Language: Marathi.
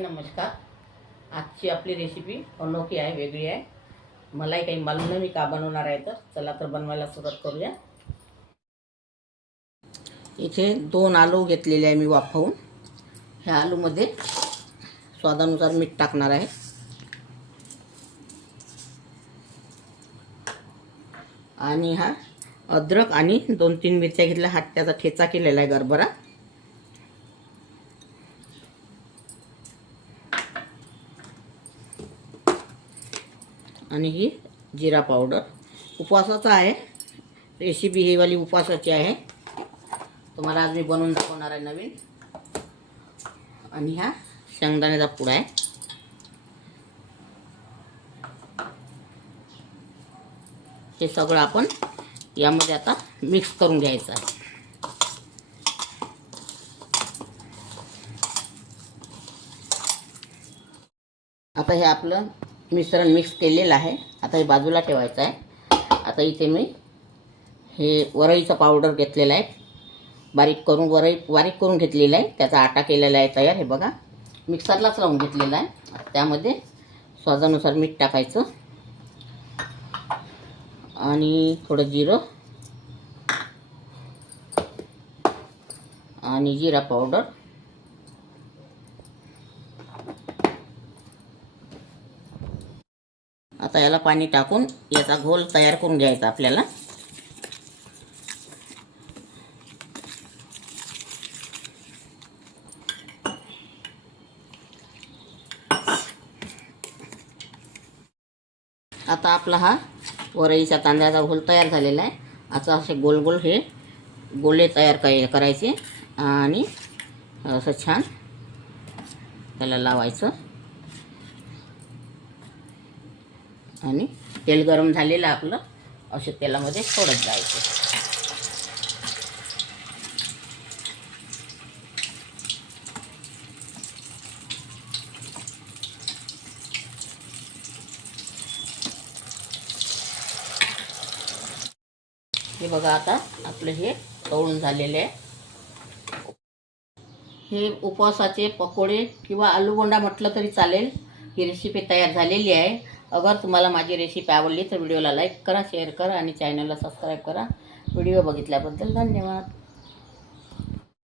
नमस्कार. आजची आपली रेसिपी अनोखी आहे, वेगळी आहे. मलाही काही मालूम नाही मी का बनवणार आहे, तर चला तर बनवायला सुरुवात करूया. इथे 2 आलू घेतलेले आहे मी वाफवून. ह्या आलूमध्ये स्वादानुसार मीठ टाकणार आहे. आणि हा अद्रक आणि 2-3 मिरच्या घेतल्या, हा त्याचा ठेचा केलेला आहे गरबरा. आणि ही जिरा पावडर. उपवासाचा आहे रेसिपी, ही वाली उपवासाची आहे. तुम्हाला आज मी बनवून दाखवणार आहे नवीन. आणि हा शेंगदाण्याचा पुडा आहे. हे सगळं आपण यामध्ये आता मिक्स करून घ्यायचं आहे. आता हे आपलं मिश्रण मिक्स केलेलं आहे. आता हे बाजूला ठेवायचं आहे. आता इथे मी हे वरईचा पावडर घेतलेला आहे, बारीक करून घेतलेला आहे. त्याचा आटा केलेला आहे तयार. हे बघा, मिक्सरलाच लावून घेतलेला आहे. त्यामध्ये स्वादानुसार मीठ टाकायचं आणि थोडं जिरं आणि जिरा पावडर. आता याला पाणी टाकून याचा घोल तयार करून घ्यायचा आपल्याला. आता आपला हा वरईच्या तांदळाचा घोल तयार झालेला आहे. आता असे गोल गोल हे गोळे तयार करायचे आणि असं छान त्याला लावायचं. आणि तेल गरम झालेलं आपलं, असे तेलामध्ये सोडत जायचं. हे बघा, आता आपलं हे तळून झालेले आहे. हे उपवासाचे पकोडे किंवा आलूबोंडा म्हटलं तरी चालेल. ही रेसिपी तयार झालेली आहे. अगर तुम्हाला माझी रेसिपी आवडली तर व्हिडिओला लाईक करा, शेअर करा आणि चॅनलला सबस्क्राईब करा. व्हिडिओ बघितल्याबद्दल धन्यवाद.